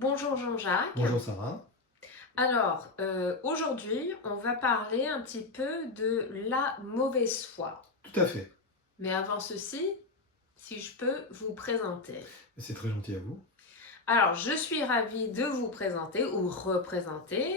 Bonjour Jean-Jacques. Bonjour Sarah. Alors, aujourd'hui, on va parler un petit peu de la mauvaise foi. Tout à fait. Mais avant ceci, si je peux vous présenter. C'est très gentil à vous. Alors, je suis ravie de vous présenter ou représenter,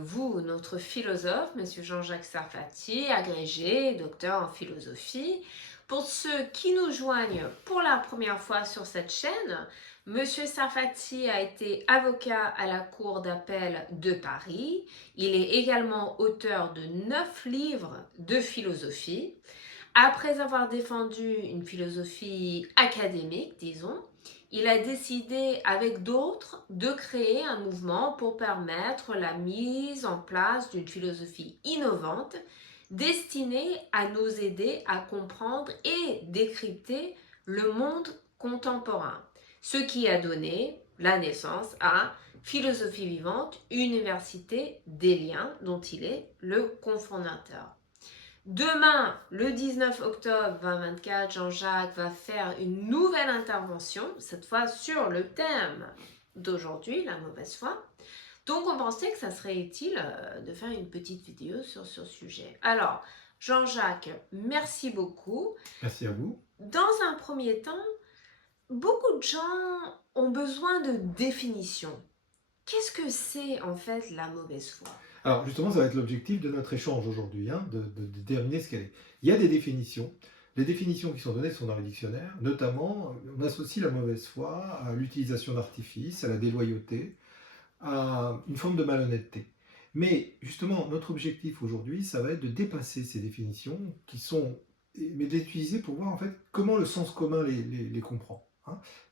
vous, notre philosophe, Monsieur Jean-Jacques Sarfati, agrégé, docteur en philosophie. Pour ceux qui nous joignent pour la première fois sur cette chaîne, Monsieur Sarfati a été avocat à la Cour d'appel de Paris. Il est également auteur de 9 livres de philosophie. Après avoir défendu une philosophie académique, disons, il a décidé avec d'autres de créer un mouvement pour permettre la mise en place d'une philosophie innovante destinée à nous aider à comprendre et décrypter le monde contemporain, ce qui a donné la naissance à Philosophie vivante, Université des liens, dont il est le cofondateur. Demain, le 19 octobre 2024, Jean-Jacques va faire une nouvelle intervention, cette fois sur le thème d'aujourd'hui, la mauvaise foi. Donc, on pensait que ça serait utile de faire une petite vidéo sur ce sujet. Alors, Jean-Jacques, merci beaucoup. Merci à vous. Dans un premier temps, beaucoup de gens ont besoin de définition. Qu'est-ce que c'est en fait la mauvaise foi? Alors justement, ça va être l'objectif de notre échange aujourd'hui, de déterminer ce qu'elle est. Il y a des définitions. Les définitions qui sont données sont dans les dictionnaires. Notamment, on associe la mauvaise foi à l'utilisation d'artifices, à la déloyauté, à une forme de malhonnêteté. Mais justement, notre objectif aujourd'hui, ça va être de dépasser ces définitions qui sont, mais d'utiliser pour voir en fait comment le sens commun les comprend.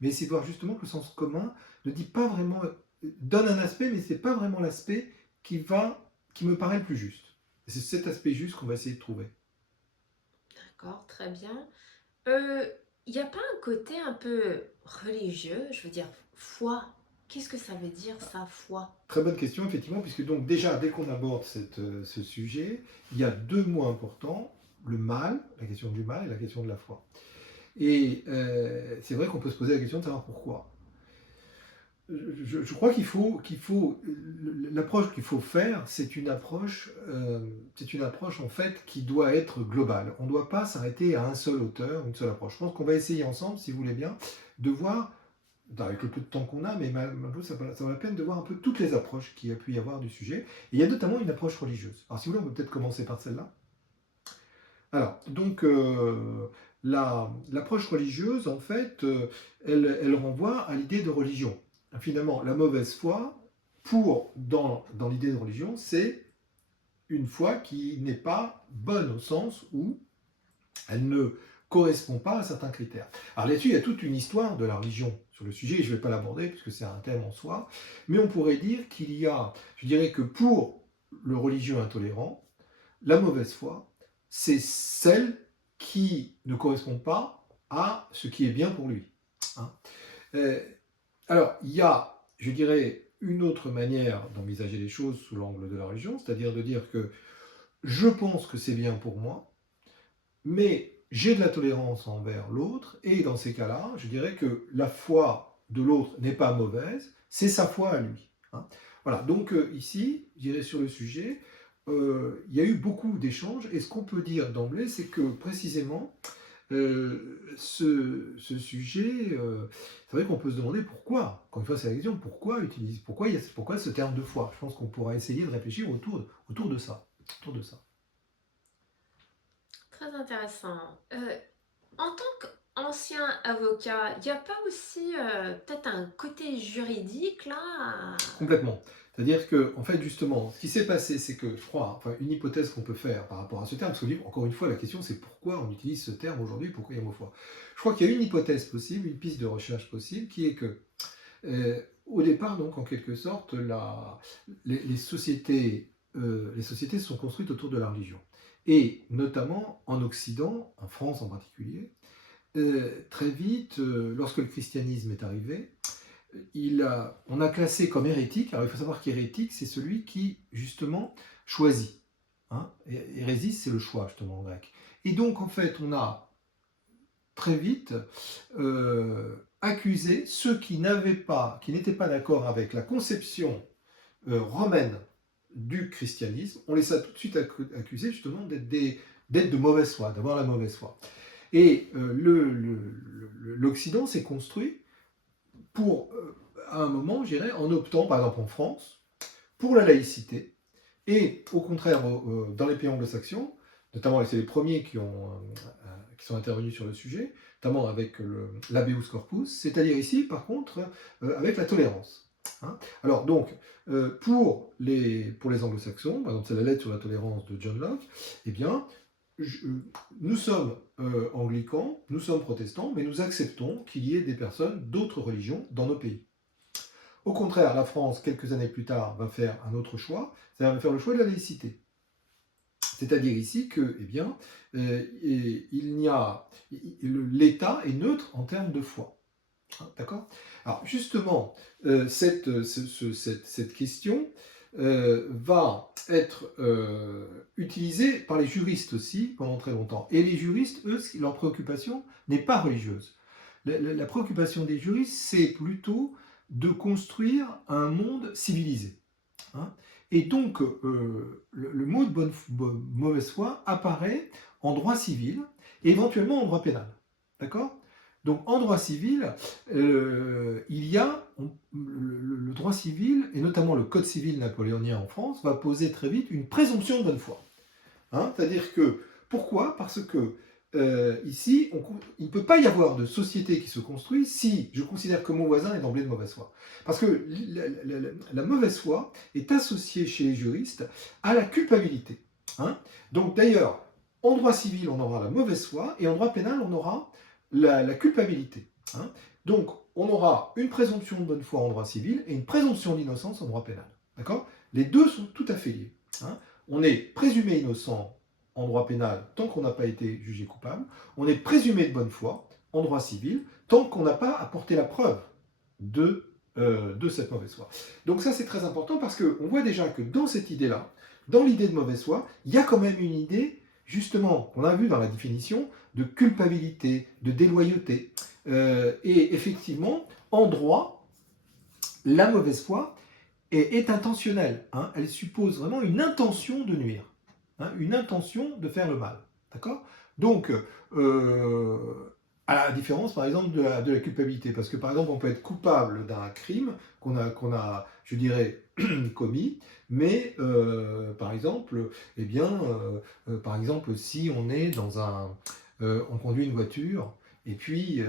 Mais essayer de voir justement que le sens commun ne dit pas vraiment, donne un aspect, mais ce n'est pas vraiment l'aspect qui me paraît le plus juste. Et c'est cet aspect juste qu'on va essayer de trouver. D'accord, très bien. Il n'y a pas un côté un peu religieux, je veux dire, foi. Qu'est-ce que ça veut dire, ça, foi? Très bonne question, effectivement, puisque donc déjà, dès qu'on aborde ce sujet, il y a deux mots importants, le mal, la question du mal et la question de la foi. Et c'est vrai qu'on peut se poser la question de savoir pourquoi. Je crois l'approche qu'il faut faire, c'est une approche en fait qui doit être globale. On ne doit pas s'arrêter à un seul auteur, une seule approche. Je pense qu'on va essayer ensemble, si vous voulez bien, de voir, avec le peu de temps qu'on a, mais ça vaut la peine de voir un peu toutes les approches qu'il y a pu y avoir du sujet. Et il y a notamment une approche religieuse. Alors si vous voulez, on peut peut-être commencer par celle-là. Alors, donc, l'approche religieuse, en fait, elle renvoie à l'idée de religion. Finalement, la mauvaise foi, dans l'idée de religion, c'est une foi qui n'est pas bonne au sens où elle ne correspond pas à certains critères. Alors là-dessus, il y a toute une histoire de la religion sur le sujet, et je ne vais pas l'aborder puisque c'est un thème en soi, mais on pourrait dire qu'il y a, je dirais que pour le religieux intolérant, la mauvaise foi, c'est celle qui ne correspond pas à ce qui est bien pour lui. Hein. Euh, alors, il y a, je dirais, une autre manière d'envisager les choses sous l'angle de la religion, c'est-à-dire de dire que je pense que c'est bien pour moi, mais j'ai de la tolérance envers l'autre, et dans ces cas-là, je dirais que la foi de l'autre n'est pas mauvaise, c'est sa foi à lui. Hein. Voilà, donc ici, je dirais sur le sujet, il y a eu beaucoup d'échanges, et ce qu'on peut dire d'emblée, c'est que précisément, ce sujet, c'est vrai qu'on peut se demander pourquoi, encore une fois c'est la question, pourquoi ce terme de foi. Je pense qu'on pourra essayer de réfléchir autour de ça. Autour de ça. Très intéressant. En tant qu'ancien avocat, il n'y a pas aussi peut-être un côté juridique là? Complètement. C'est-à-dire que, en fait, justement, ce qui s'est passé, c'est que, je crois, enfin, une hypothèse qu'on peut faire par rapport à ce terme, parce que, encore une fois, la question, c'est pourquoi on utilise ce terme aujourd'hui, pourquoi il y a mot foi. Je crois qu'il y a une hypothèse possible, une piste de recherche possible, qui est que, au départ, donc, en quelque sorte, les sociétés se sont construites autour de la religion. Et notamment en Occident, en France en particulier, très vite, lorsque le christianisme est arrivé, on a classé comme hérétique, alors il faut savoir qu'hérétique, c'est celui qui, justement, choisit. Hein. Hérésis, c'est le choix, justement, en grec. Et donc, en fait, on a très vite accuser ceux qui n'étaient pas d'accord avec la conception romaine du christianisme. On les a tout de suite accusés justement d'être de mauvaise foi, d'avoir la mauvaise foi. Et l'Occident s'est construit pour, à un moment, je dirais, en optant, par exemple en France, pour la laïcité, et au contraire, dans les pays anglo-saxons, notamment, c'est les premiers qui sont intervenus sur le sujet, notamment avec l'habeas corpus, c'est-à-dire ici, par contre, avec la tolérance. Hein. Alors donc, pour les anglo-saxons, par exemple, c'est la lettre sur la tolérance de John Locke, eh bien, nous sommes anglicans, nous sommes protestants, mais nous acceptons qu'il y ait des personnes d'autres religions dans nos pays. Au contraire, la France, quelques années plus tard, va faire un autre choix, c'est-à-dire va faire le choix de la laïcité. C'est-à-dire ici que, eh bien, l'État est neutre en termes de foi. D'accord ? Alors justement, cette question va être utilisée par les juristes aussi pendant très longtemps. Et les juristes, eux, leur préoccupation n'est pas religieuse. La préoccupation des juristes, c'est plutôt de construire un monde civilisé. Hein. Et donc, le mot de mauvaise foi apparaît en droit civil et éventuellement en droit pénal. D'accord ? Donc, en droit civil, il y a le droit civil, et notamment le Code civil napoléonien en France, va poser très vite une présomption de bonne foi. Hein. C'est-à-dire que, pourquoi ? Parce que ici, il ne peut pas y avoir de société qui se construit si je considère que mon voisin est d'emblée de mauvaise foi. Parce que la mauvaise foi est associée chez les juristes à la culpabilité. Hein. Donc d'ailleurs, en droit civil, on aura la mauvaise foi, et en droit pénal, on aura la culpabilité. Hein. Donc on aura une présomption de bonne foi en droit civil et une présomption d'innocence en droit pénal. D'accord ? Les deux sont tout à fait liés. Hein. On est présumé innocent en droit pénal tant qu'on n'a pas été jugé coupable. On est présumé de bonne foi en droit civil tant qu'on n'a pas apporté la preuve de cette mauvaise foi. Donc ça c'est très important parce qu'on voit déjà que dans cette idée-là, dans l'idée de mauvaise foi, il y a quand même une idée, justement, qu'on a vu dans la définition, de culpabilité, de déloyauté. Et effectivement, en droit, la mauvaise foi est intentionnelle. Hein. Elle suppose vraiment une intention de nuire. Hein, une intention de faire le mal. D'accord ? Donc, à la différence, par exemple, de la culpabilité. Parce que, par exemple, on peut être coupable d'un crime qu'on a, je dirais, commis, mais, par exemple, eh bien, par exemple, si on est on conduit une voiture, et puis,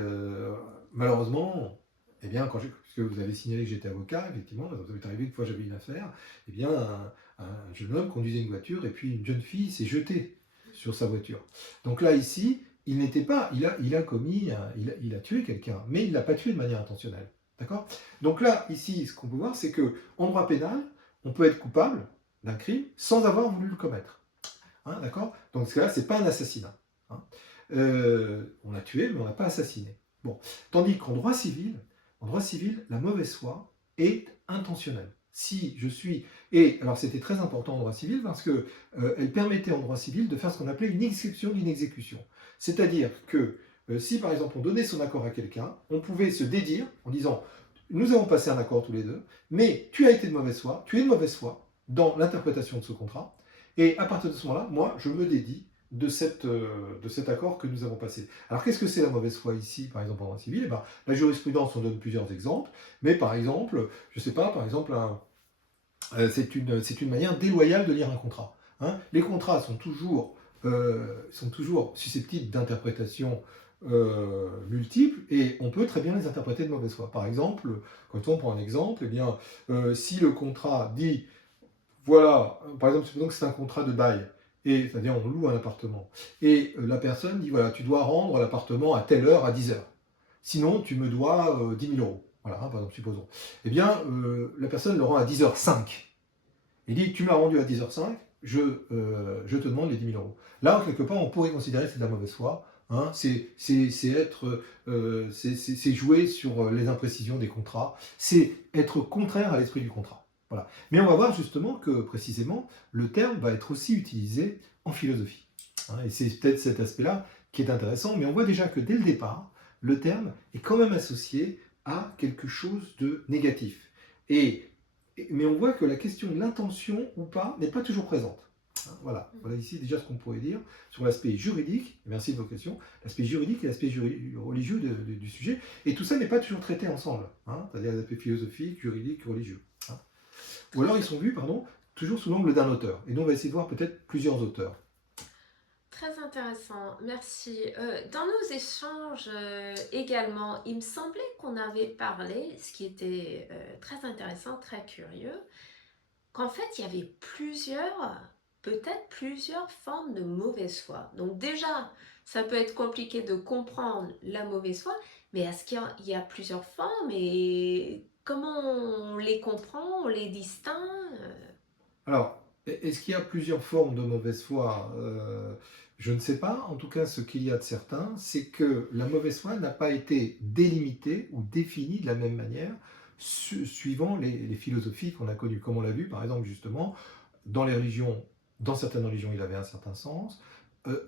malheureusement, eh bien, puisque vous avez signalé que j'étais avocat, effectivement, ça m'est arrivé une fois j'avais une affaire, eh bien, un jeune homme conduisait une voiture et puis une jeune fille s'est jetée sur sa voiture. Donc là, ici, il n'était pas, il a tué quelqu'un, mais il ne l'a pas tué de manière intentionnelle. D'accord ? Donc là, ici, ce qu'on peut voir, c'est qu'en droit pénal, on peut être coupable d'un crime sans avoir voulu le commettre. Hein, d'accord ? Donc ce cas-là, ce n'est pas un assassinat. Hein. On a tué, mais on n'a pas assassiné. Bon. Tandis qu'en droit civil, la mauvaise foi est intentionnelle. Si je suis... Et alors c'était très important en droit civil parce qu'elle permettait en droit civil de faire ce qu'on appelait une exception d'une exécution. C'est-à-dire que si par exemple on donnait son accord à quelqu'un, on pouvait se dédire en disant « nous avons passé un accord tous les deux, mais tu as été de mauvaise foi, tu es de mauvaise foi dans l'interprétation de ce contrat, et à partir de ce moment-là, moi je me dédie de cet accord que nous avons passé. » Alors qu'est-ce que c'est la mauvaise foi ici, par exemple en droit civil ? Eh bien, la jurisprudence, on donne plusieurs exemples, mais par exemple, je ne sais pas, par exemple, c'est une manière déloyale de lire un contrat. Hein. Les contrats sont toujours susceptibles d'interprétations multiples, et on peut très bien les interpréter de mauvaise foi. Par exemple, quand on prend un exemple, eh bien, si le contrat dit, voilà, par exemple, supposons que c'est un contrat de bail, c'est-à-dire on loue un appartement, et la personne dit, voilà, tu dois rendre l'appartement à telle heure, à 10 heures. Sinon, tu me dois 10 000 euros. Voilà, hein, par exemple, supposons. Eh bien, la personne le rend à 10h05. Il dit, tu m'as rendu à 10h05, je te demande les 10 000 euros. Là, quelque part, on pourrait considérer que c'est de la mauvaise foi. Hein, c'est jouer sur les imprécisions des contrats. C'est être contraire à l'esprit du contrat. Voilà. Mais on va voir justement que, précisément, le terme va être aussi utilisé en philosophie. Hein, et c'est peut-être cet aspect-là qui est intéressant, mais on voit déjà que dès le départ, le terme est quand même associé à quelque chose de négatif. Mais on voit que la question de l'intention ou pas n'est pas toujours présente. Hein, voilà. Voilà ici déjà ce qu'on pourrait dire sur l'aspect juridique, merci de vos questions, l'aspect juridique et l'aspect religieux du sujet. Et tout ça n'est pas toujours traité ensemble, hein, c'est-à-dire l'aspect philosophique, juridique, religieux. Hein. Ou alors ils sont vus, pardon, toujours sous l'angle d'un auteur. Et nous on va essayer de voir peut-être plusieurs auteurs. Très intéressant, merci. Dans nos échanges également, il me semblait qu'on avait parlé, ce qui était très intéressant, très curieux, qu'en fait, il y avait peut-être plusieurs formes de mauvaise foi. Donc déjà, ça peut être compliqué de comprendre la mauvaise foi, mais est-ce qu'il y a plusieurs formes et comment on les comprend, on les distingue? Alors, est-ce qu'il y a plusieurs formes de mauvaise foi? Je ne sais pas. En tout cas, ce qu'il y a de certain, c'est que la mauvaise foi n'a pas été délimitée ou définie de la même manière suivant les philosophies qu'on a connues. Comme on l'a vu, par exemple, justement, dans les religions, dans certaines religions, il avait un certain sens.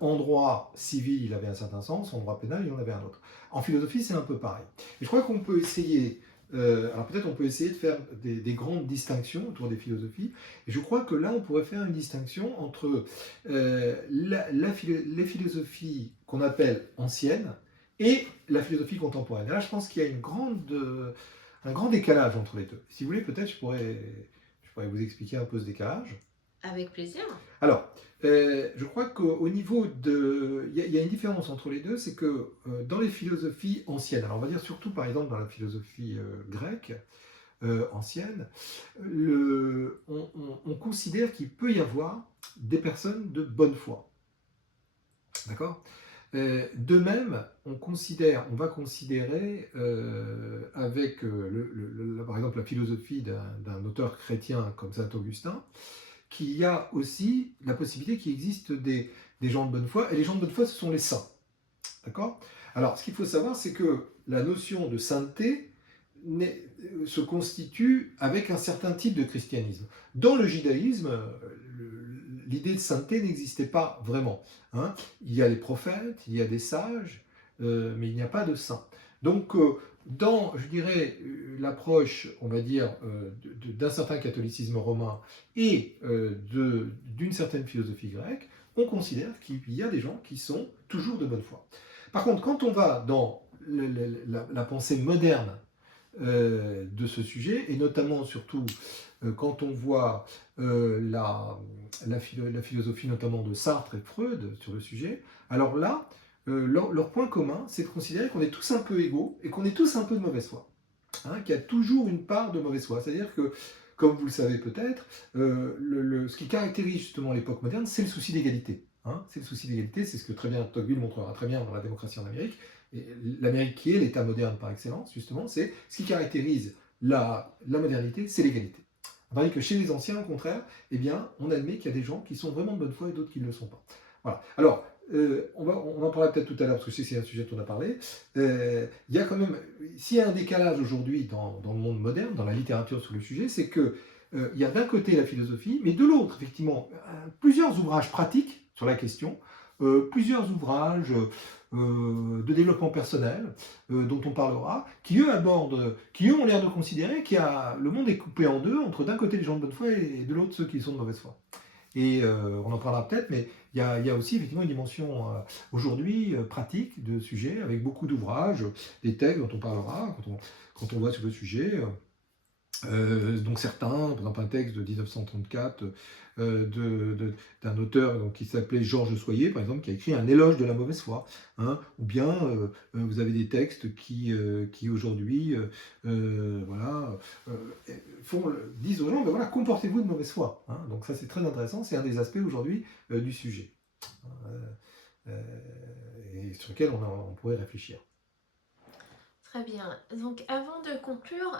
En droit civil, il avait un certain sens. En droit pénal, il en avait un autre. En philosophie, c'est un peu pareil. Et je crois qu'on peut essayer, alors peut-être on peut essayer de faire des grandes distinctions autour des philosophies. Et je crois que là, on pourrait faire une distinction entre les philosophies qu'on appelle anciennes et la philosophie contemporaine. Et là, je pense qu'il y a un grand décalage entre les deux. Si vous voulez, peut-être je pourrais vous expliquer un peu ce décalage. Avec plaisir. Alors, je crois qu'au niveau de... Il y a une différence entre les deux, c'est que dans les philosophies anciennes, alors on va dire surtout par exemple dans la philosophie grecque ancienne, on considère qu'il peut y avoir des personnes de bonne foi. D'accord. De même, on va considérer avec, par exemple, la philosophie d'un auteur chrétien comme saint Augustin, qu'il y a aussi la possibilité qu'il existe des gens de bonne foi, et les gens de bonne foi, ce sont les saints. D'accord. Alors, ce qu'il faut savoir, c'est que la notion de sainteté se constitue avec un certain type de christianisme. Dans le judaïsme, l'idée de sainteté n'existait pas vraiment. Hein. Il y a les prophètes, il y a des sages, mais il n'y a pas de saints. Donc, dans, je dirais, l'approche, on va dire, d'un certain catholicisme romain et d'une certaine philosophie grecque, on considère qu'il y a des gens qui sont toujours de bonne foi. Par contre, quand on va dans la pensée moderne de ce sujet, et notamment surtout quand on voit la philosophie notamment de Sartre et Freud sur le sujet, alors là, leur point commun, c'est de considérer qu'on est tous un peu égaux et qu'on est tous un peu de mauvaise foi. Hein, qu'il y a toujours une part de mauvaise foi. C'est-à-dire que, comme vous le savez peut-être, ce qui caractérise justement l'époque moderne, c'est le souci d'égalité. Hein, c'est le souci d'égalité, c'est ce que très bien Tocqueville montrera très bien dans La démocratie en Amérique. L'Amérique qui est l'État moderne par excellence, justement, c'est ce qui caractérise la modernité, c'est l'égalité. Tandis que chez les anciens, au contraire, eh bien, on admet qu'il y a des gens qui sont vraiment de bonne foi et d'autres qui ne le sont pas. Voilà. Alors, on en parlera peut-être tout à l'heure, parce que je sais que c'est un sujet dont on a parlé. Il y a quand même, s'il y a un décalage aujourd'hui dans le monde moderne, dans la littérature sur le sujet, c'est que il y a d'un côté la philosophie, mais de l'autre, effectivement, plusieurs ouvrages pratiques sur la question, plusieurs ouvrages de développement personnel, dont on parlera, qui eux abordent, qui eux ont l'air de considérer que le monde est coupé en deux, entre d'un côté les gens de bonne foi et de l'autre ceux qui sont de mauvaise foi. Et on en parlera peut-être, mais il y a aussi effectivement une dimension aujourd'hui pratique de sujet, avec beaucoup d'ouvrages, des textes dont on parlera quand on voit sur le sujet. Donc certains, par exemple un texte de 1934 d'un auteur donc, qui s'appelait Georges Soyer, par exemple, qui a écrit un éloge de la mauvaise foi. Hein, ou bien vous avez des textes qui aujourd'hui voilà, disent aux gens, ben voilà, comportez-vous de mauvaise foi. Hein, donc ça c'est très intéressant, c'est un des aspects aujourd'hui du sujet. Et sur lequel on pourrait réfléchir. Très bien. Donc, avant de conclure,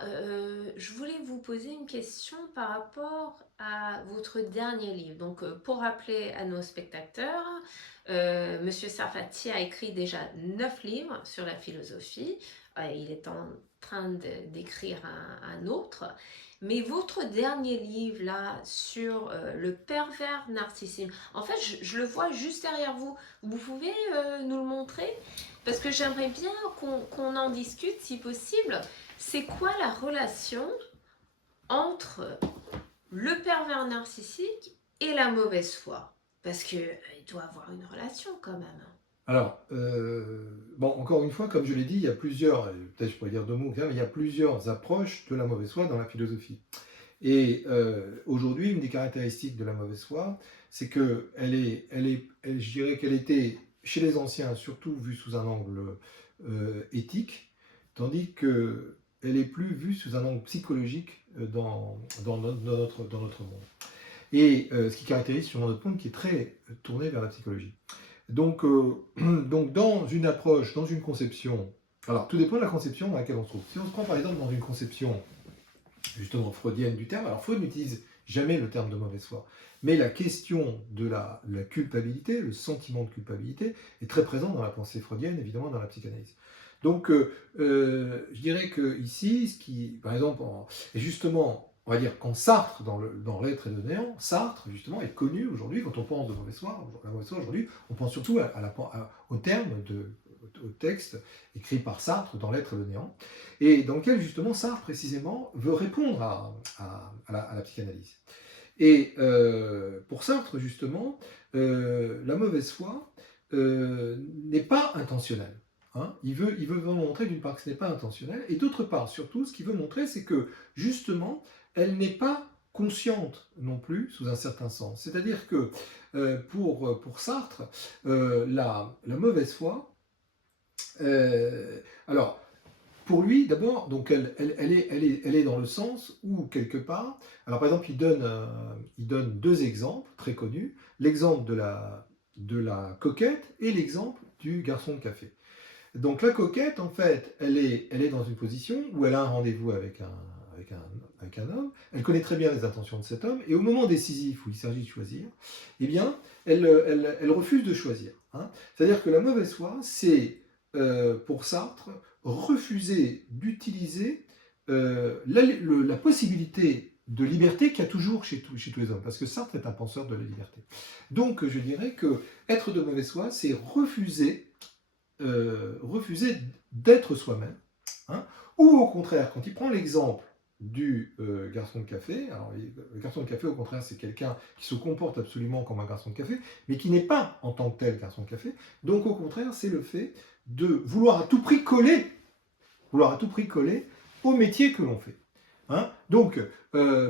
je voulais vous poser une question par rapport à votre dernier livre. Donc, pour rappeler à nos spectateurs, Monsieur Sarfati a écrit déjà 9 livres sur la philosophie. Il est en train d'écrire un autre. Mais votre dernier livre, là, sur le pervers narcissisme, en fait, je le vois juste derrière vous. Vous pouvez nous le montrer? Parce que j'aimerais bien qu'on en discute, si possible. C'est quoi la relation entre le pervers narcissique et la mauvaise foi? Parce que il doit avoir une relation quand même. Alors, bon, encore une fois, comme je l'ai dit, il y a plusieurs, peut-être je pourrais dire deux mots, mais il y a plusieurs approches de la mauvaise foi dans la philosophie. Et aujourd'hui, une des caractéristiques de la mauvaise foi, c'est que je dirais qu'elle était, chez les anciens, surtout vue sous un angle éthique, tandis qu'elle est plus vue sous un angle psychologique dans notre monde. Et ce qui caractérise sûrement notre monde qui est très tourné vers la psychologie. Donc, donc dans une approche, dans une conception, alors tout dépend de la conception dans laquelle on se trouve. Si on se prend par exemple dans une conception justement freudienne du terme, alors Freud n'utilise jamais le terme de mauvaise foi, mais la question de la culpabilité, le sentiment de culpabilité, est très présent dans la pensée freudienne, évidemment dans la psychanalyse. Donc je dirais que ici, ce qui, par exemple, et justement, on va dire qu'en Sartre, dans L'être et le néant, Sartre, justement, est connu aujourd'hui, quand on pense de mauvaise foi, la mauvaise foi aujourd'hui, on pense surtout au terme au texte écrit par Sartre dans L'être et le néant, et dans lequel justement Sartre précisément veut répondre à la psychanalyse. Et pour Sartre justement, la mauvaise foi n'est pas intentionnelle. Hein. Il veut vraiment montrer d'une part que ce n'est pas intentionnel, et d'autre part surtout ce qu'il veut montrer c'est que justement elle n'est pas consciente non plus sous un certain sens. C'est-à-dire que pour Sartre, la mauvaise foi, alors pour lui, d'abord, donc elle est dans le sens où, quelque part, alors par exemple, il donne deux exemples très connus, l'exemple de la coquette et l'exemple du garçon de café. Donc la coquette, en fait, elle est dans une position où elle a un rendez-vous avec un homme, elle connaît très bien les intentions de cet homme, et au moment décisif où il s'agit de choisir, eh bien, elle refuse de choisir. Hein. C'est-à-dire que la mauvaise foi, c'est, pour Sartre, refuser d'utiliser la possibilité de liberté qu'il y a toujours chez tous les hommes, parce que Sartre est un penseur de la liberté. Donc je dirais que être de mauvaise foi, c'est refuser d'être soi-même, hein, ou au contraire, quand il prend l'exemple du garçon de café, alors le garçon de café au contraire c'est quelqu'un qui se comporte absolument comme un garçon de café, mais qui n'est pas en tant que tel garçon de café, donc au contraire c'est le fait de vouloir à tout prix coller au métier que l'on fait. Hein. Donc,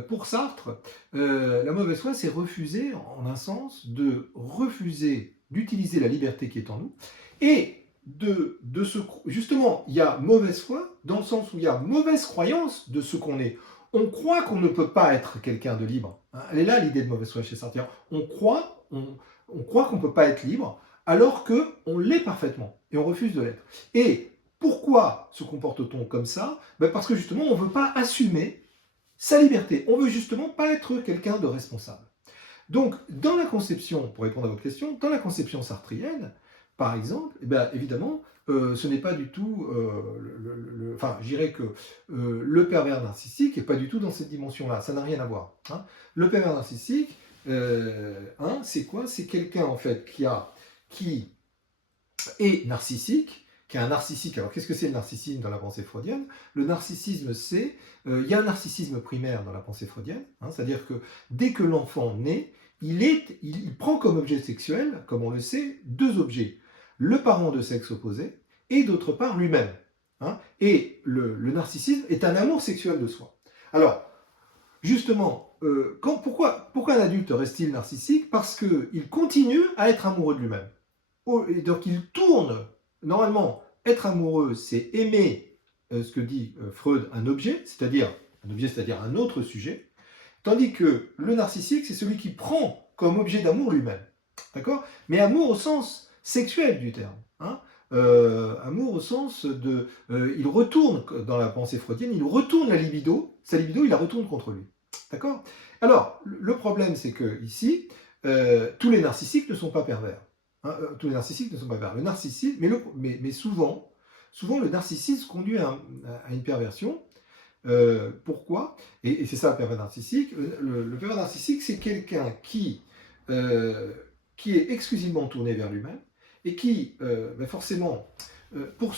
pour Sartre, la mauvaise foi, c'est refuser, en un sens, de refuser d'utiliser la liberté qui est en nous, et justement, il y a mauvaise foi, dans le sens où il y a mauvaise croyance de ce qu'on est. On croit qu'on ne peut pas être quelqu'un de libre. Hein. Elle est là l'idée de mauvaise foi chez Sartre. On croit qu'on ne peut pas être libre, alors qu'on l'est parfaitement, et on refuse de l'être. Et pourquoi se comporte-t-on comme ça? Parce que justement, on ne veut pas assumer sa liberté. On veut justement pas être quelqu'un de responsable. Donc, dans la conception, pour répondre à votre question, dans la conception sartrienne, par exemple, eh bien, évidemment, ce n'est pas du tout, enfin, je dirais que le pervers narcissique n'est pas du tout dans cette dimension-là, ça n'a rien à voir. Hein. Le pervers narcissique, hein, c'est quoi? C'est quelqu'un, en fait, qui est narcissique, qui est un narcissique. Alors, qu'est-ce que c'est le narcissisme dans la pensée freudienne? Le narcissisme, c'est... il y a un narcissisme primaire dans la pensée freudienne, hein, c'est-à-dire que dès que l'enfant naît, il prend comme objet sexuel, comme on le sait, deux objets. Le parent de sexe opposé et d'autre part lui-même. Hein, et le narcissisme est un amour sexuel de soi. Alors, justement, pourquoi un adulte reste-t-il narcissique? Parce qu'il continue à être amoureux de lui-même. Et donc il tourne, normalement, être amoureux, c'est aimer, ce que dit Freud, un objet, c'est-à-dire un autre sujet, tandis que le narcissique, c'est celui qui prend comme objet d'amour lui-même. D'accord? Mais amour au sens sexuel du terme. Hein. Amour au sens de... il retourne, dans la pensée freudienne, il retourne la libido, sa libido, il la retourne contre lui. D'accord? Alors, le problème, c'est que ici, tous les narcissiques ne sont pas pervers. Hein, tous les narcissiques ne sont pas pervers. Le narcissisme, mais souvent, souvent le narcissisme conduit à une perversion. Pourquoi? Et c'est ça le pervers narcissique. Le pervers narcissique, c'est quelqu'un euh, qui est exclusivement tourné vers lui-même et qui, ben forcément, pour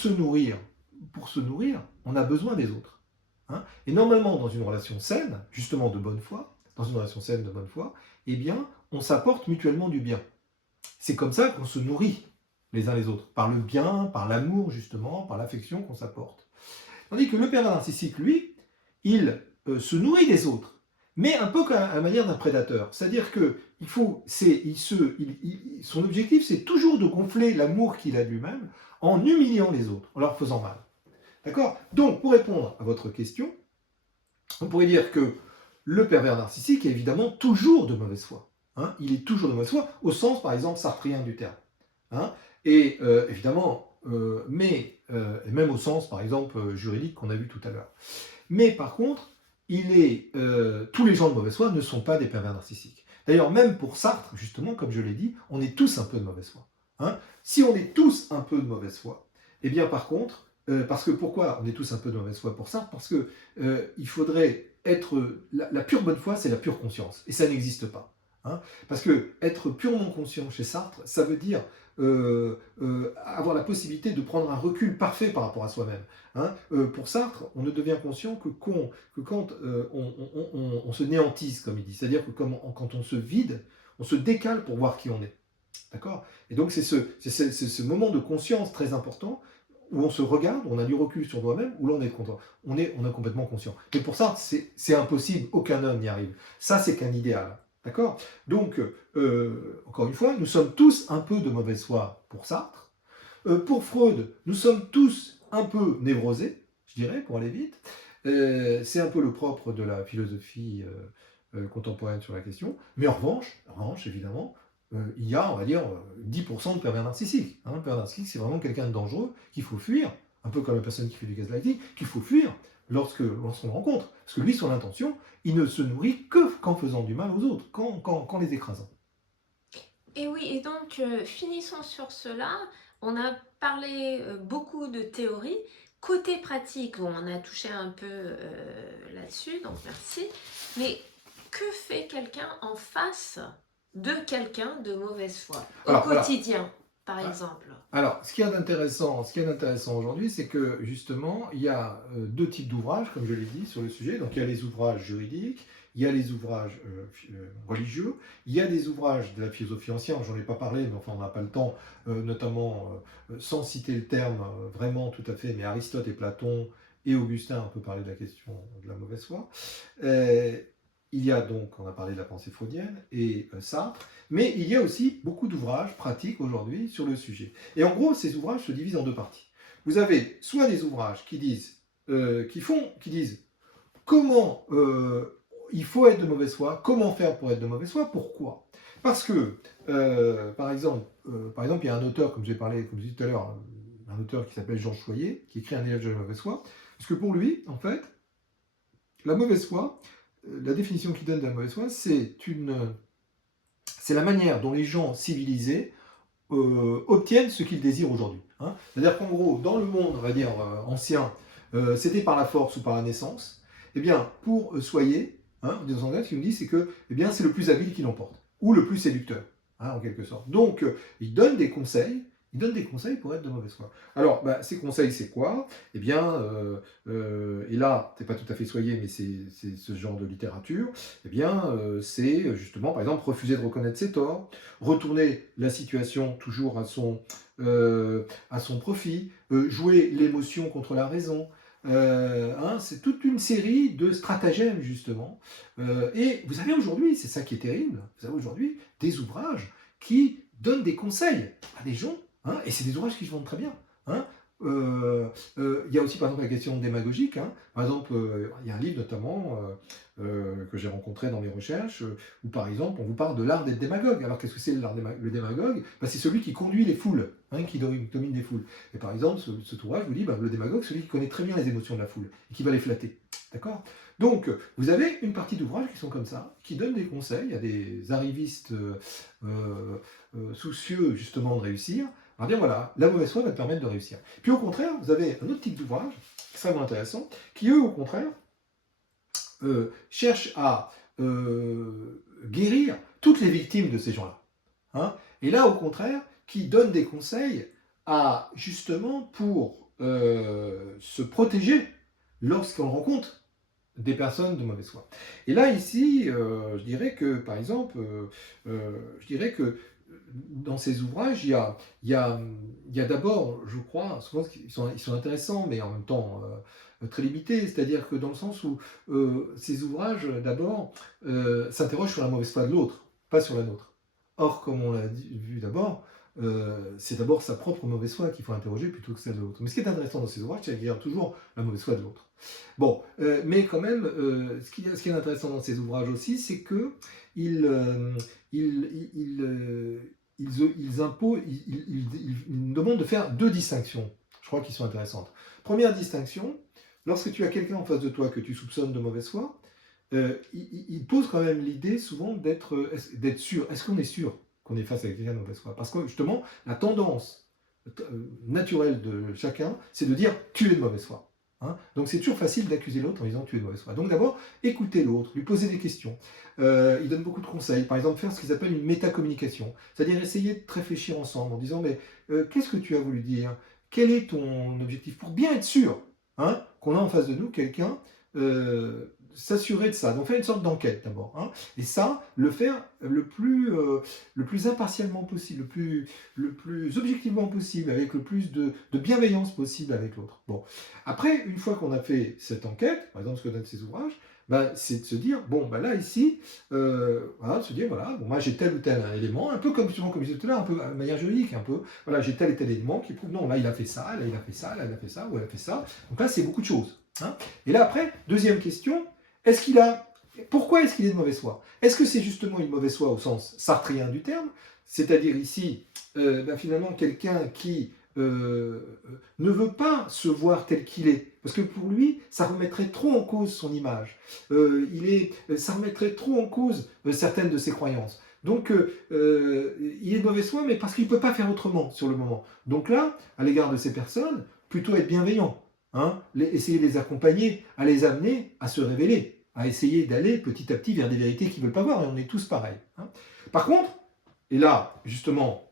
pour se nourrir, on a besoin des autres. Hein. Et normalement, dans une relation saine, justement de bonne foi, dans une relation saine de bonne foi, eh bien, on s'apporte mutuellement du bien. C'est comme ça qu'on se nourrit les uns les autres, par le bien, par l'amour justement, par l'affection qu'on s'apporte. Tandis que le pervers narcissique, lui, il se nourrit des autres, mais un peu à la manière d'un prédateur. C'est-à-dire que son objectif, c'est toujours de gonfler l'amour qu'il a de lui-même en humiliant les autres, en leur faisant mal. D'accord? Donc, pour répondre à votre question, on pourrait dire que le pervers narcissique est évidemment toujours de mauvaise foi. Hein, il est toujours de mauvaise foi, au sens, par exemple, sartrien du terme. Hein, et évidemment, et même au sens, par exemple, juridique qu'on a vu tout à l'heure. Mais par contre, tous les gens de mauvaise foi ne sont pas des pervers narcissiques. D'ailleurs, même pour Sartre, justement, comme je l'ai dit, on est tous un peu de mauvaise foi. Hein, si on est tous un peu de mauvaise foi, eh bien par contre, parce que pourquoi on est tous un peu de mauvaise foi pour Sartre? Parce que il faudrait être... La pure bonne foi, c'est la pure conscience. Et ça n'existe pas. Hein, parce que être purement conscient chez Sartre, ça veut dire avoir la possibilité de prendre un recul parfait par rapport à soi-même. Hein. Pour Sartre, on ne devient conscient que quand on se néantise, comme il dit. C'est-à-dire que quand on se vide, on se décale pour voir qui on est. D'accord? Et donc c'est ce moment de conscience très important où on se regarde, on a du recul sur nous-mêmes, où là on est content. On est complètement conscient. Mais pour ça, c'est impossible, aucun homme n'y arrive. Ça, c'est qu'un idéal. D'accord? Donc, encore une fois, nous sommes tous un peu de mauvaise foi pour Sartre. Pour Freud, nous sommes tous un peu névrosés, je dirais, pour aller vite. C'est un peu le propre de la philosophie contemporaine sur la question. Mais en revanche évidemment, il y a, on va dire, 10% de pervers narcissiques. Hein. Le pervers narcissique, c'est vraiment quelqu'un de dangereux qu'il faut fuir, un peu comme la personne qui fait du gaslighting, qu'il faut fuir lorsqu'on le rencontre. Parce que lui, son intention, il ne se nourrit qu'en faisant du mal aux autres, qu'en les écrasant. Et oui, et donc finissons sur cela. On a parlé beaucoup de théorie. Côté pratique, bon, on a touché un peu là-dessus, donc merci. Mais que fait quelqu'un en face de quelqu'un de mauvaise foi au quotidien, par exemple? Alors, ce qu'il y a d'intéressant aujourd'hui, c'est que justement, il y a deux types d'ouvrages, comme je l'ai dit, sur le sujet. Donc, il y a les ouvrages juridiques, il y a les ouvrages religieux, il y a des ouvrages de la philosophie ancienne, j'en ai pas parlé, mais enfin, on n'a pas le temps, notamment, sans citer le terme vraiment tout à fait, mais Aristote et Platon et Augustin, on peut parler de la question de la mauvaise foi. Il y a donc, on a parlé de la pensée freudienne et Sartre, mais il y a aussi beaucoup d'ouvrages pratiques aujourd'hui sur le sujet. Et en gros, ces ouvrages se divisent en deux parties. Vous avez soit des ouvrages qui disent comment il faut être de mauvaise foi, comment faire pour être de mauvaise foi, pourquoi. Parce que, par exemple, il y a un auteur, comme j'ai dit tout à l'heure, un auteur qui s'appelle Georges Choyer, qui écrit un élève de la mauvaise foi, parce que pour lui, en fait, la mauvaise foi, la définition qu'il donne de la mauvaise foi, c'est la manière dont les gens civilisés obtiennent ce qu'ils désirent aujourd'hui. Hein. C'est-à-dire qu'en gros, dans le monde, on va dire, ancien, c'était par la force ou par la naissance. Eh bien, pour Soyer, hein, des anglais, ce qu'il nous dit, c'est que c'est le plus habile qui l'emporte, ou le plus séducteur, hein, en quelque sorte. Donc, il donne des conseils. Il donne des conseils pour être de mauvaise foi. Alors, ces conseils, c'est quoi? Eh bien, et là, c'est pas tout à fait Soyer, mais c'est ce genre de littérature. Eh bien, c'est justement, par exemple, refuser de reconnaître ses torts, retourner la situation toujours à son profit, jouer l'émotion contre la raison. Hein, c'est toute une série de stratagèmes, justement. Et vous avez aujourd'hui, c'est ça qui est terrible, vous avez aujourd'hui des ouvrages qui donnent des conseils à des gens. Hein, et c'est des ouvrages qui se vendent très bien. Hein. Il y a aussi par exemple la question démagogique. Hein. Par exemple, il y a un livre notamment que j'ai rencontré dans mes recherches où par exemple on vous parle de l'art d'être démagogue. Alors qu'est-ce que c'est le démagogue? C'est celui qui conduit les foules, hein, qui domine les foules. Et par exemple, cet ouvrage vous dit le démagogue, celui qui connaît très bien les émotions de la foule et qui va les flatter. D'accord? Donc, vous avez une partie d'ouvrages qui sont comme ça, qui donnent des conseils à des arrivistes soucieux justement de réussir. Alors dire voilà, la mauvaise foi va te permettre de réussir. Puis au contraire, vous avez un autre type d'ouvrage, extrêmement intéressant, qui eux, au contraire, cherchent à guérir toutes les victimes de ces gens-là. Hein. Et là, au contraire, qui donnent des conseils à justement pour se protéger lorsqu'on rencontre des personnes de mauvaise foi. Et là, ici, je dirais que, par exemple, je dirais que dans ces ouvrages, il y a d'abord, je crois, souvent ils sont intéressants, mais en même temps très limités, c'est-à-dire que dans le sens où ces ouvrages, d'abord, s'interrogent sur la mauvaise foi de l'autre, pas sur la nôtre. Or, comme on l'a vu d'abord, c'est d'abord sa propre mauvaise foi qu'il faut interroger plutôt que celle de l'autre. Mais ce qui est intéressant dans ces ouvrages, c'est qu'il y a toujours la mauvaise foi de l'autre. Bon, mais quand même, ce qui est intéressant dans ces ouvrages aussi, c'est que ils imposent, ils demandent de faire deux distinctions, je crois, qui sont intéressantes. Première distinction, lorsque tu as quelqu'un en face de toi que tu soupçonnes de mauvaise foi, il pose quand même l'idée souvent d'être sûr. Est-ce qu'on est sûr qu'on est face à quelqu'un de mauvaise foi? Parce que justement, la tendance naturelle de chacun, c'est de dire tu es de mauvaise foi. Hein. Donc c'est toujours facile d'accuser l'autre en disant tu es de mauvaise foi. Donc d'abord, écouter l'autre, lui poser des questions. Il donne beaucoup de conseils. Par exemple, faire ce qu'ils appellent une métacommunication. C'est-à-dire essayer de réfléchir ensemble en disant mais qu'est-ce que tu as voulu dire? Quel est ton objectif? Pour bien être sûr hein, qu'on a en face de nous quelqu'un s'assurer de ça. Donc faire une sorte d'enquête d'abord. Hein. Et ça, le faire le plus impartialement possible, le plus objectivement possible, avec le plus de bienveillance possible avec l'autre. Bon. Après, une fois qu'on a fait cette enquête, par exemple ce que donnent ces ouvrages, ben, c'est de se dire, bon, ben là, ici, voilà, de se dire, voilà, bon, moi j'ai tel ou tel élément, un peu comme souvent, comme je disais tout à l'heure, un peu de manière juridique, un peu, voilà, j'ai tel et tel élément qui prouve, non, là, il a fait ça, là, il a fait ça, là, il a fait ça, ou elle a fait ça. Donc là, c'est beaucoup de choses. Hein. Et là, après, deuxième question, pourquoi est-ce qu'il est de mauvaise foi? Est-ce que c'est justement une mauvaise foi au sens sartrien du terme, c'est-à-dire ici, ben finalement, quelqu'un qui ne veut pas se voir tel qu'il est, parce que pour lui, ça remettrait trop en cause son image, ça remettrait trop en cause certaines de ses croyances. Donc, il est de mauvaise foi, mais parce qu'il ne peut pas faire autrement sur le moment. Donc là, à l'égard de ces personnes, plutôt être bienveillant, hein, essayer de les accompagner, à les amener à se révéler, à essayer d'aller petit à petit vers des vérités qu'ils ne veulent pas voir, et on est tous pareils. Hein. Par contre, et là, justement,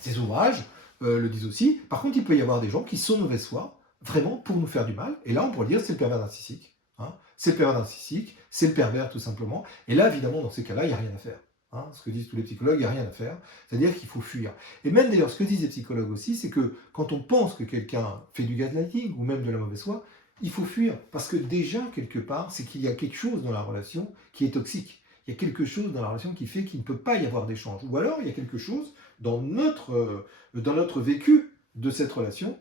ces ouvrages le disent aussi, par contre, il peut y avoir des gens qui sont de mauvaise foi, vraiment pour nous faire du mal, et là, on pourrait dire c'est le pervers narcissique. Hein. C'est le pervers narcissique, c'est le pervers tout simplement, et là, évidemment, dans ces cas-là, il n'y a rien à faire. Hein, ce que disent tous les psychologues, il n'y a rien à faire. C'est-à-dire qu'il faut fuir. Et même d'ailleurs, ce que disent les psychologues aussi, c'est que quand on pense que quelqu'un fait du gaslighting ou même de la mauvaise foi, il faut fuir. Parce que déjà, quelque part, c'est qu'il y a quelque chose dans la relation qui est toxique. Il y a quelque chose dans la relation qui fait qu'il ne peut pas y avoir d'échange. Ou alors, il y a quelque chose dans notre vécu de cette relation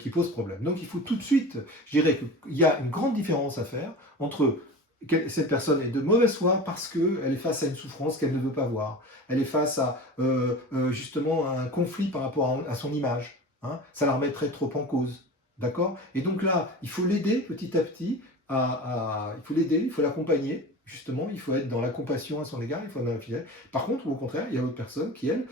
qui pose problème. Donc, il faut tout de suite, je dirais qu'il y a une grande différence à faire entre cette personne est de mauvaise foi parce qu'elle est face à une souffrance qu'elle ne veut pas voir. Elle est face à justement à un conflit par rapport à son image. Hein. Ça la remettrait trop en cause. D'accord? Et donc là, il faut l'aider petit à petit, il faut l'aider, il faut l'accompagner. Justement, il faut être dans la compassion à son égard, il faut être dans la fidélité. Par contre, ou au contraire, il y a l'autre personne qui, elle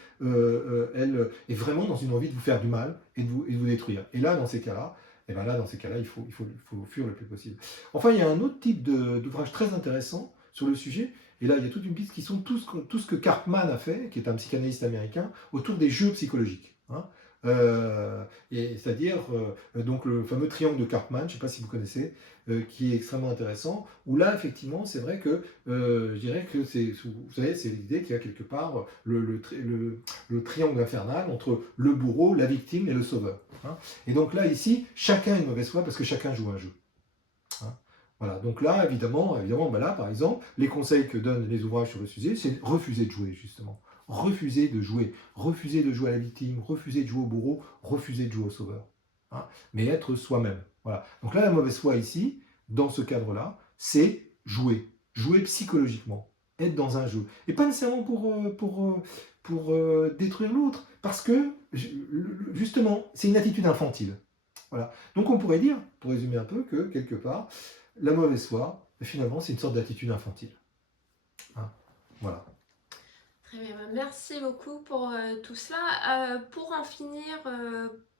est vraiment dans une envie de vous faire du mal et de vous détruire. Et là, dans ces cas-là, et bien là, dans ces cas-là, il faut fuir le plus possible. Enfin, il y a un autre type d'ouvrage très intéressant sur le sujet, et là, il y a toute une piste qui sont tout ce que Karpman a fait, qui est un psychanalyste américain, autour des jeux psychologiques. Hein. Et c'est-à-dire donc le fameux triangle de Karpman, je ne sais pas si vous connaissez, qui est extrêmement intéressant, où là, effectivement, c'est vrai que je dirais que vous savez, c'est l'idée qu'il y a quelque part le triangle infernal entre le bourreau, la victime et le sauveur. Hein. Et donc là, ici, chacun a une mauvaise foi parce que chacun joue un jeu. Hein. Voilà, donc là, évidemment, ben là, par exemple, les conseils que donnent les ouvrages sur le sujet, c'est refuser de jouer, justement. Refuser de jouer à la victime, refuser de jouer au bourreau, refuser de jouer au sauveur. Hein, mais être soi-même. Voilà. Donc là, la mauvaise foi ici, dans ce cadre-là, c'est jouer. Jouer psychologiquement. Être dans un jeu. Et pas nécessairement pour détruire l'autre. Parce que, justement, c'est une attitude infantile. Voilà. Donc on pourrait dire, pour résumer un peu, que quelque part, la mauvaise foi, finalement, c'est une sorte d'attitude infantile. Hein, voilà. Très bien, bah, merci beaucoup pour tout cela. Pour en finir,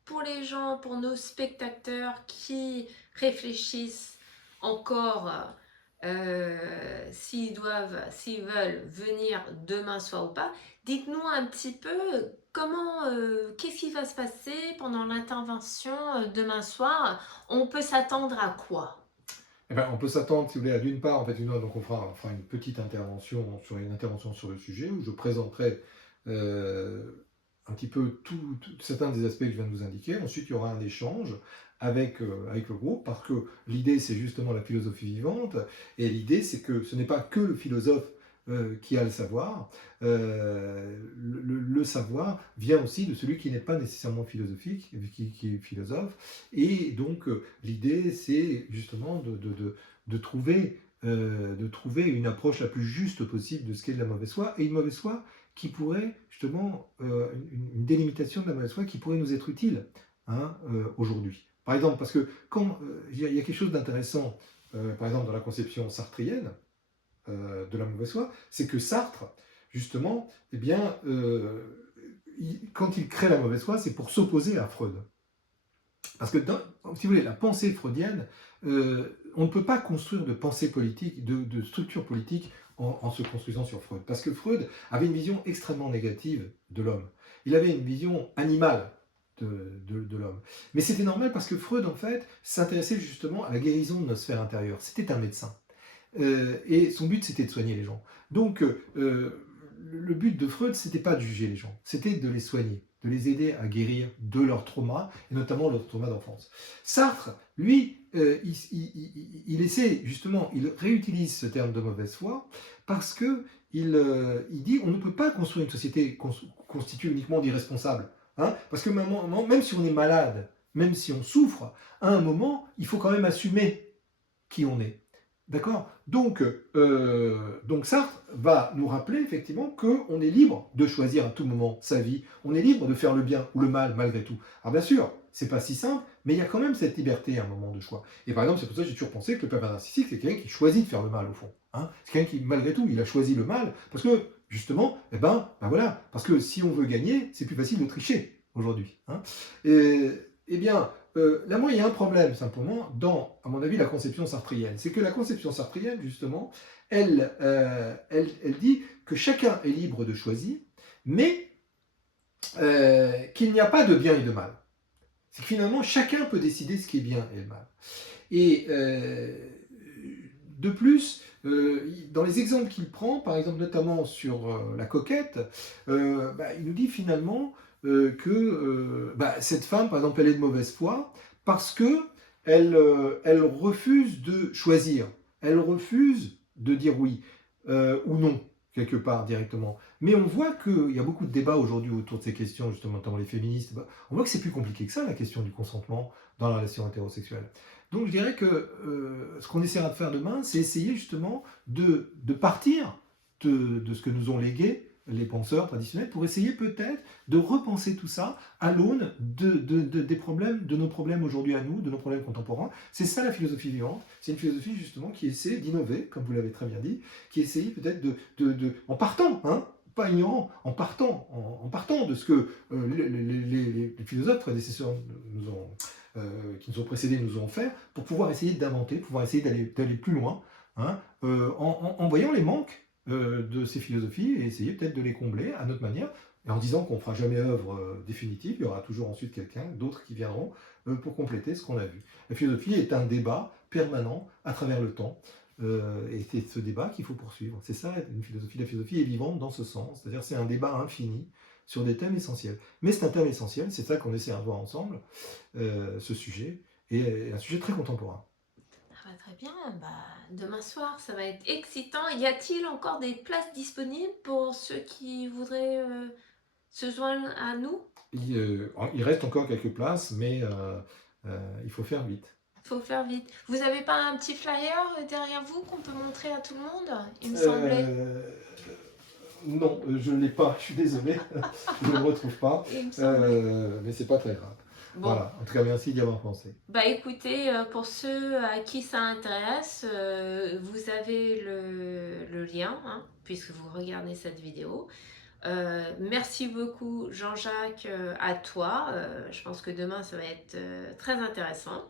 pour les gens, pour nos spectateurs qui réfléchissent encore s'ils veulent venir demain soir ou pas, dites-nous un petit peu comment, qu'est-ce qui va se passer pendant l'intervention demain soir? On peut s'attendre à quoi? Eh ben, on peut s'attendre, si vous voulez, à d'une part, en fait, donc on fera une petite intervention sur le sujet où je présenterai un petit peu certains des aspects que je viens de vous indiquer. Ensuite, il y aura un échange avec le groupe parce que l'idée, c'est justement la philosophie vivante et l'idée, c'est que ce n'est pas que le philosophe qui a le savoir. Le savoir vient aussi de celui qui n'est pas nécessairement philosophique, qui est philosophe. Et donc, l'idée, c'est justement de trouver une approche la plus juste possible de ce qu'est de la mauvaise foi, et une mauvaise foi qui pourrait, justement, une délimitation de la mauvaise foi qui pourrait nous être utile hein, aujourd'hui. Par exemple, parce que quand il y a quelque chose d'intéressant, par exemple, dans la conception sartrienne de la mauvaise foi, c'est que Sartre, justement, eh bien, quand il crée la mauvaise foi, c'est pour s'opposer à Freud. Parce que, si vous voulez, la pensée freudienne, on ne peut pas construire de pensée politique, de structure politique en se construisant sur Freud. Parce que Freud avait une vision extrêmement négative de l'homme. Il avait une vision animale de l'homme. Mais c'était normal parce que Freud, en fait, s'intéressait justement à la guérison de notre sphère intérieure. C'était un médecin. Et son but, c'était de soigner les gens. Donc, le but de Freud, c'était pas de juger les gens, c'était de les soigner, de les aider à guérir de leur trauma, et notamment leur trauma d'enfance. Sartre, lui, il essaie, justement, il réutilise ce terme de mauvaise foi, parce que il dit on ne peut pas construire une société constituée uniquement d'irresponsables. Hein, parce que même si on est malade, même si on souffre, à un moment, il faut quand même assumer qui on est. D'accord donc Sartre va nous rappeler effectivement qu'on est libre de choisir à tout moment sa vie, on est libre de faire le bien ou le mal malgré tout. Alors bien sûr, c'est pas si simple, mais il y a quand même cette liberté à un moment de choix. Et par exemple, c'est pour ça que j'ai toujours pensé que le pervers narcissique, c'est quelqu'un qui choisit de faire le mal au fond. Hein, c'est quelqu'un qui, malgré tout, il a choisi le mal, parce que justement, voilà, parce que si on veut gagner, c'est plus facile de tricher aujourd'hui. Hein. Eh bien, là, moi, il y a un problème, simplement, dans, à mon avis, la conception sartrienne. C'est que la conception sartrienne, justement, elle dit que chacun est libre de choisir, mais qu'il n'y a pas de bien et de mal. C'est que finalement, chacun peut décider ce qui est bien et le mal. Et de plus, dans les exemples qu'il prend, par exemple notamment sur la coquette, il nous dit finalement que cette femme, par exemple, elle est de mauvaise foi parce que elle refuse de choisir, elle refuse de dire oui ou non quelque part directement. Mais on voit qu'il y a beaucoup de débats aujourd'hui autour de ces questions, justement, notamment les féministes. On voit que c'est plus compliqué que ça, la question du consentement dans la relation hétérosexuelle. Donc je dirais que ce qu'on essaiera de faire demain, c'est essayer justement de partir de ce que nous ont légué les penseurs traditionnels pour essayer peut-être de repenser tout ça à l'aune des problèmes, de nos problèmes aujourd'hui à nous, de nos problèmes contemporains. C'est ça la philosophie vivante. C'est une philosophie justement qui essaie d'innover, comme vous l'avez très bien dit, qui essaie peut-être en partant, hein, pas ignorant, en partant de ce que les philosophes prédécesseurs qui nous ont précédés nous ont fait, pour pouvoir essayer d'inventer, pouvoir essayer d'aller plus loin, hein, en voyant les manques de ces philosophies et essayer peut-être de les combler à notre manière, et en disant qu'on ne fera jamais œuvre définitive, il y aura toujours ensuite d'autres qui viendront pour compléter ce qu'on a vu. La philosophie est un débat permanent à travers le temps, et c'est ce débat qu'il faut poursuivre. C'est ça une philosophie. La philosophie est vivante dans ce sens, c'est-à-dire c'est un débat infini sur des thèmes essentiels. Mais c'est un thème essentiel, c'est ça qu'on essaie de voir ensemble, ce sujet, et un sujet très contemporain. Ah bah, très bien, demain soir, ça va être excitant. Y a-t-il encore des places disponibles pour ceux qui voudraient se joindre à nous? Il reste encore quelques places, mais il faut faire vite. Faut faire vite. Vous avez pas un petit flyer derrière vous qu'on peut montrer à tout le monde? Il me semblait. Euh, non, je ne l'ai pas, je suis désolé, je ne le retrouve pas, Il me semblait. mais c'est pas très grave. Bon, Voilà, en tout cas, merci d'y avoir pensé. bah écoutez, pour ceux à qui ça intéresse, vous avez le lien, hein, puisque vous regardez cette vidéo. Merci beaucoup Jean-Jacques à toi. Je pense que demain ça va être très intéressant.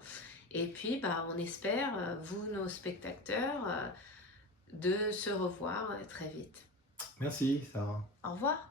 Et puis bah, on espère, vous nos spectateurs, de se revoir très vite. Merci, Sarah. Au revoir.